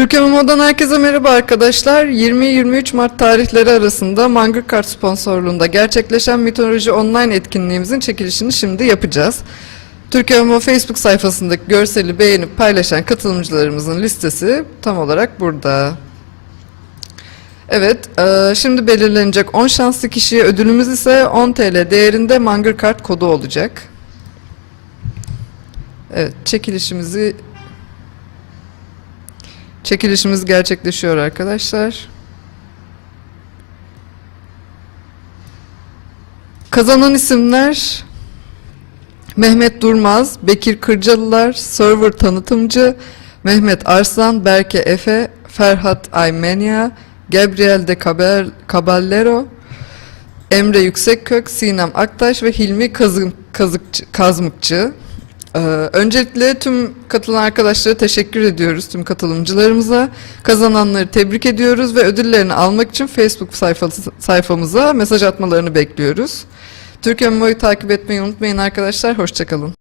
Türkiye Momo'dan herkese merhaba arkadaşlar. 20-23 Mart tarihleri arasında Mangır Kart sponsorluğunda gerçekleşen Mitoloji Online etkinliğimizin çekilişini şimdi yapacağız. Türkiye Momo Facebook sayfasındaki görseli beğenip paylaşan katılımcılarımızın listesi tam olarak burada. Evet, eee, şimdi belirlenecek 10 şanslı kişiye ödülümüz ise 10 TL değerinde Mangır Kart kodu olacak. Evet, çekilişimizi Çekilişimiz gerçekleşiyor arkadaşlar. Kazanan isimler Mehmet Durmaz, Bekir Kırcalılar, Server Tanıtımcı, Mehmet Arslan, Berke Efe, Ferhat Aymenya, Gabriel de Cabal- Caballero, Emre Yüksekkök, Sinem Aktaş ve Hilmi Kazın, Kazıkçı, Kazmıkçı. Ee, öncelikle tüm katılan arkadaşlara teşekkür ediyoruz, tüm katılımcılarımıza. Kazananları tebrik ediyoruz ve ödüllerini almak için Facebook sayfası, sayfamıza mesaj atmalarını bekliyoruz. Türkiye Memo'yu takip etmeyi unutmayın arkadaşlar, hoşçakalın.